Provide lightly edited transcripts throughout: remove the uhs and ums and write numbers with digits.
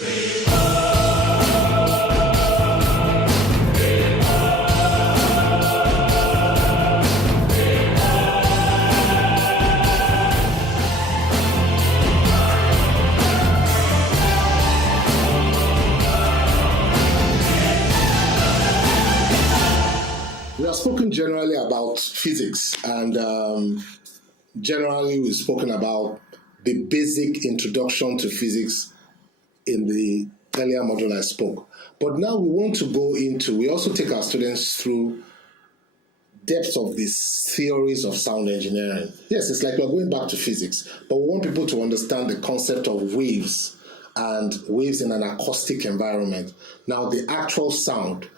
We have spoken generally about physics, and generally we've spoken about the basic introduction to physics in the earlier module I spoke. But now we want to go into, we also take our students through depth of these theories of sound engineering. Yes, it's like we're going back to physics, but we want people to understand the concept of waves and waves in an acoustic environment. Now, the actual sound,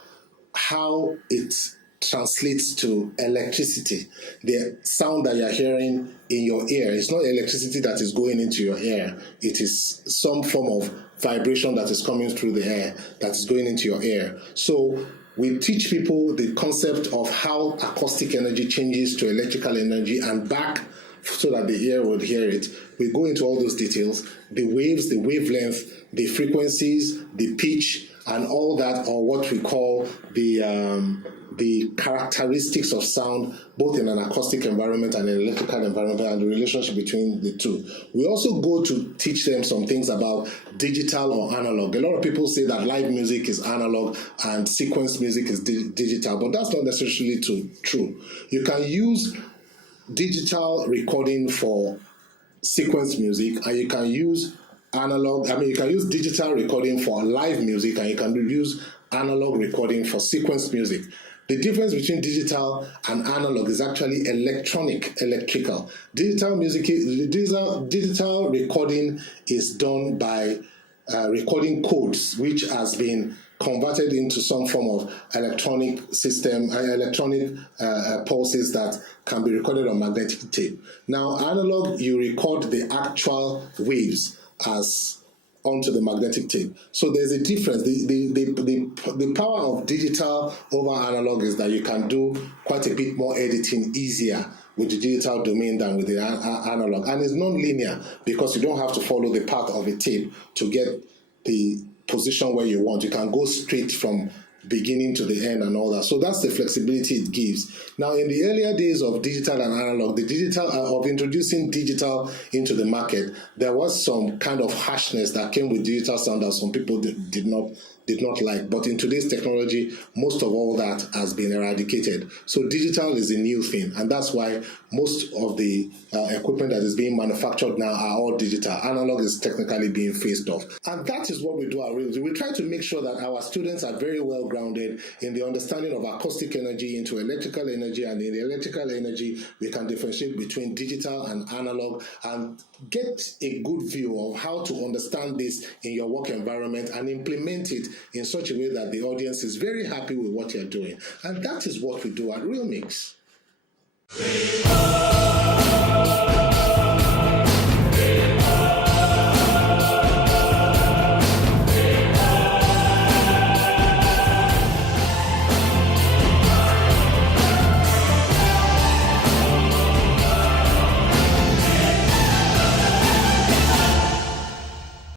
how it translates to electricity. The sound that you're hearing in your ear is not electricity that is going into your ear. It is some form of vibration that is coming through the air that is going into your ear. So we teach people the concept of how acoustic energy changes to electrical energy and back so that the ear would hear it. We go into all those details, the waves, the wavelength, the frequencies, the pitch, and all that, or what we call the characteristics of sound, both in an acoustic environment and an electrical environment, and the relationship between the two. We also go to teach them some things about digital or analog. A lot of people say that live music is analog and sequence music is digital, but that's not necessarily true. You can use digital recording for sequence music, and you can use you can use digital recording for live music, and you can use analog recording for sequence music. The difference between digital and analog is actually electrical. Digital recording is done by recording codes, which has been converted into some form of electronic system, pulses that can be recorded on magnetic tape. Now, analog, you record the actual waves as onto the magnetic tape. So there's a difference. The power of digital over analog is that you can do quite a bit more editing easier with the digital domain than with the analog. And it's non-linear because you don't have to follow the path of a tape to get the position where you want. You can go straight from beginning to the end and all that. So that's the flexibility it gives. Now, in the earlier days of digital and analog, of introducing digital into the market, there was some kind of harshness that came with digital sound that some people did not like. But in today's technology, most of all that has been eradicated. So digital is a new thing, and that's why most of the equipment that is being manufactured now are all digital. Analog is technically being phased off. And that is what we do at RTC. We try to make sure that our students are very well grounded in the understanding of acoustic energy into electrical energy, and in the electrical energy, we can differentiate between digital and analog and get a good view of how to understand this in your work environment and implement it in such a way that the audience is very happy with what you're doing. And that is what we do at Real Mix.